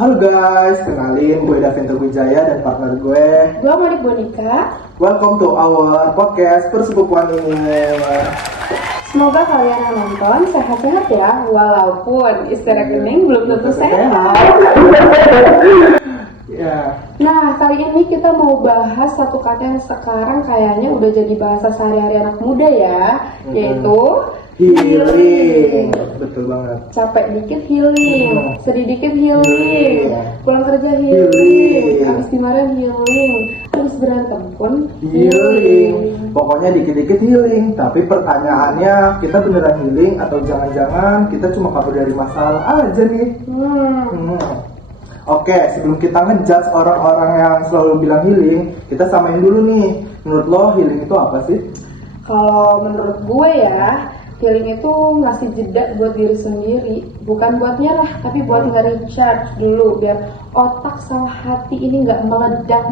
Halo guys, kenalin gue Davinto Wijaya dan partner gue Monik Bonika. Welcome to our podcast Persepupuan ini. Semoga kalian yang nonton sehat-sehat ya, walaupun isi rekening belum tentu sehat. Ya. Nah, kali ini kita mau bahas satu kata yang sekarang kayaknya udah jadi bahasa sehari-hari anak muda ya, yaitu Healing. Betul banget. capek dikit healing, sedih dikit healing, pulang kerja Healing. healing, habis dimarahin healing, habis berantem pun Healing. Pokoknya dikit-dikit healing. Tapi pertanyaannya, kita beneran healing atau jangan-jangan kita cuma kabur dari masalah aja nih? Oke, sebelum kita ngejudge orang-orang yang selalu bilang healing, kita samain dulu nih. Menurut lo healing itu apa sih? Kalau menurut gue ya, healing itu ngasih jeda buat diri sendiri, bukan buat nyerah, tapi buat nge-recharge dulu biar otak sama hati ini nggak meledak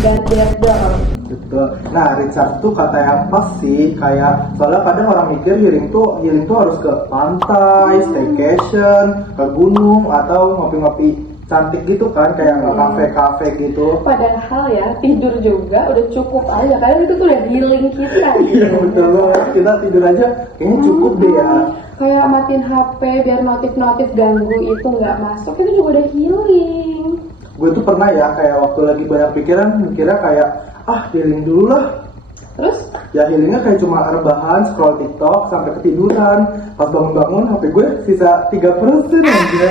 dan derdor. Betul. Nah, recharge tuh kata yang pas sih, kayak soalnya kadang orang mikir healing tuh harus ke pantai, staycation, ke gunung atau ngopi-ngopi cantik gitu kan, kayak kafe-kafe gitu. Padahal ya tidur juga udah cukup aja, karena itu tuh udah healing kita. Iya betul banget, kita tidur aja kayaknya cukup deh ya. Kayak matiin HP biar notif-notif ganggu itu nggak masuk, itu juga udah healing. Gue tuh pernah ya, kayak waktu lagi banyak pikiran, mikirnya kayak healing dulu lah. Terus? Ya healingnya kayak cuma rebahan, scroll TikTok sampai ketiduran. Pas bangun-bangun HP gue sisa 3% aja.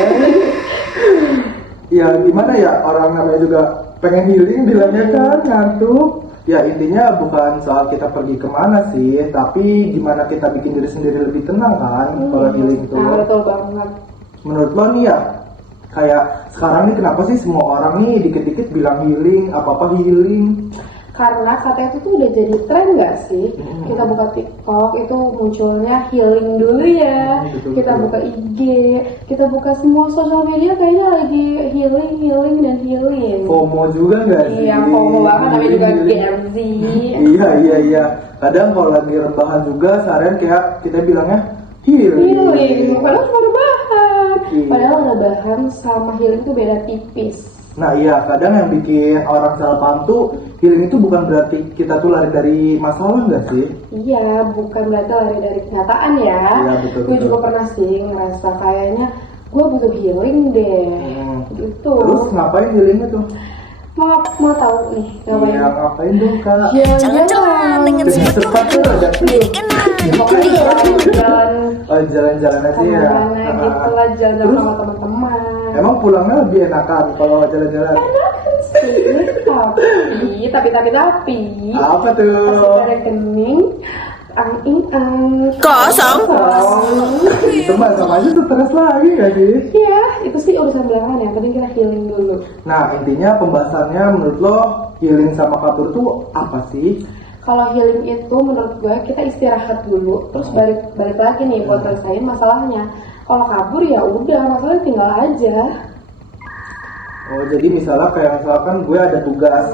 Ya gimana ya, orang namanya juga pengen healing bilangnya kan, ngantuk. Ya intinya bukan soal kita pergi kemana sih, tapi gimana kita bikin diri sendiri lebih tenang kan kalau healing itu. Nah, betul banget. Menurut lo nih ya, kayak sekarang nih kenapa sih semua orang nih dikit-dikit bilang healing, apa-apa healing? Karena kata itu tuh udah jadi tren gak sih? Kita buka TikTok itu munculnya healing dulu ya. Kita buka IG, kita buka semua sosial media kayaknya lagi healing dan healing. FOMO juga gak sih? Iya, FOMO banget, namanya juga Gen Z. Iya. Kadang kalau lagi rebahan juga seharian kayak kita bilangnya healing. Padahal cuma rebahan. Iya. Padahal rebahan sama healing tuh beda tipis. Nah iya, kadang yang bikin orang salah paham tuh healing itu bukan berarti kita tuh lari dari masalah nggak sih? Iya, bukan berarti lari dari kenyataan ya. Iya, betul. Gue juga pernah sih ngerasa kayaknya gue butuh healing deh. Gitu. Terus ngapain healingnya tuh? Mau tahu nih ngapain? Iya, ngapain dong kak? Jangan-jangan dengan cepat tuh ada Pokoknya jalan-jalan aja ya. Kemana gitu lah, jalan sama teman-teman. Emang pulangnya lebih enakan kalau jalan-jalan? Enakan sih, tapi Apa tuh? pas ada rekening Kosong. Itu mah sama aja stres lagi gak sih? Iya, itu sih urusan belakangan, yang penting kita healing dulu. Nah intinya pembahasannya menurut lo healing sama kabur tuh apa sih? Kalau healing itu menurut gue kita istirahat dulu, terus balik lagi nih buat selesaiin masalahnya. Kalau kabur ya udah, masalahnya tinggal aja. Oh jadi misalkan gue ada tugas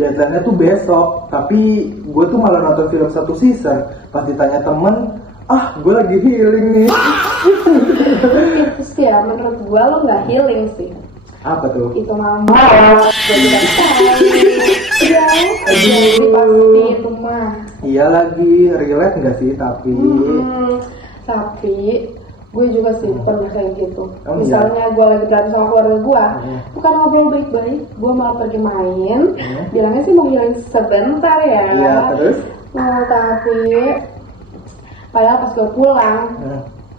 deadline-nya tuh besok, tapi gue tuh malah nonton film satu season. Pas ditanya temen, gue lagi healing nih. Itu sih ya, menurut gue lo nggak healing sih. Apa tuh? Itu mama gue tidak tahu. Iya, jadi pasti itu mah. Iya lagi, relate nggak sih tapi? Tapi gue juga sih pernah kayak gitu. Oh, Misalnya gue lagi berantem sama keluarga gue, bukan ngobrol baik-baik, gue malah pergi main. Bilangnya sih mau healing sebentar ya. Iya terus? Tapi padahal pas gue pulang,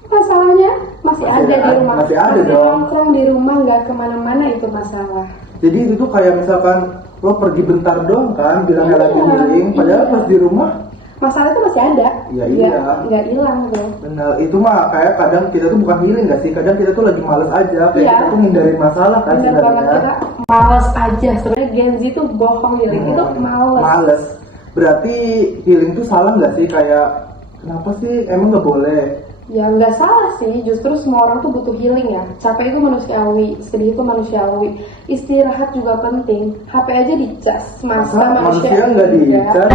masalahnya masih ada di rumah. Masih ada dong. Nongkrong di rumah, nggak kemana-mana, itu masalah. Jadi itu tuh kayak misalkan lo pergi bentar doang kan, bilangnya lagi healing, padahal pas di rumah masalah itu masih ada. Ya, iya. Nggak hilang tuh. benar. Itu mah kayak kadang kita tuh bukan healing gak sih, kadang kita tuh lagi males aja, kayak kita tuh hindarin masalah kan Bener banget, kita males aja. Sebenarnya Gen Z tuh bohong, healing itu males. Berarti healing tuh salah gak sih? Kayak kenapa sih emang gak boleh? Ya nggak salah sih, justru semua orang tuh butuh healing ya. Capek itu manusiawi, sedih itu manusiawi, istirahat juga penting. HP aja dicas, Masa manusia nggak dicas?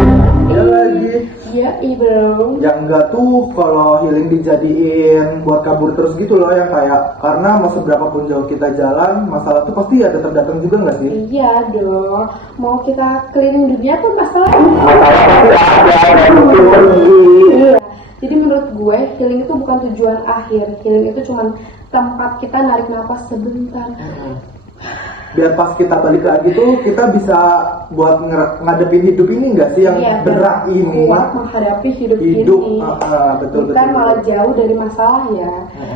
Ya lagi. Iya, bro. Yang enggak tuh kalau healing dijadiin buat kabur terus gitu loh, yang kayak karena mau seberapa pun jauh kita jalan, masalah tuh pasti ada terdatang juga nggak sih? Iya dong, mau kita keliling dunia tuh masalah. Iya. Jadi menurut gue healing itu bukan tujuan akhir, healing itu cuma tempat kita narik nafas sebentar. Biar pas kita balik lagi tuh kita bisa buat ngadepin hidup ini nggak sih yang Iya, berat ini, kuat menghadapi hidup hidup ini. betul Bukan betul. malah jauh dari masalah ya.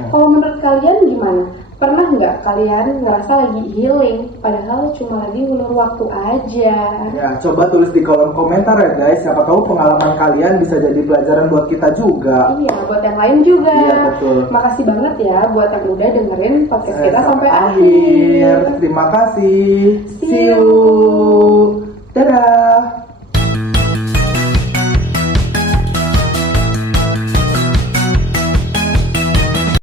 Kalau menurut kalian gimana? Pernah nggak kalian ngerasa lagi healing, padahal cuma lagi ulur waktu aja? Ya, coba tulis di kolom komentar ya guys. Siapa tahu pengalaman kalian bisa jadi pelajaran buat kita juga. Iya, buat yang lain juga. Iya, betul. Makasih banget ya buat yang udah dengerin podcast kita sampai akhir. akhir. Terima kasih. See you.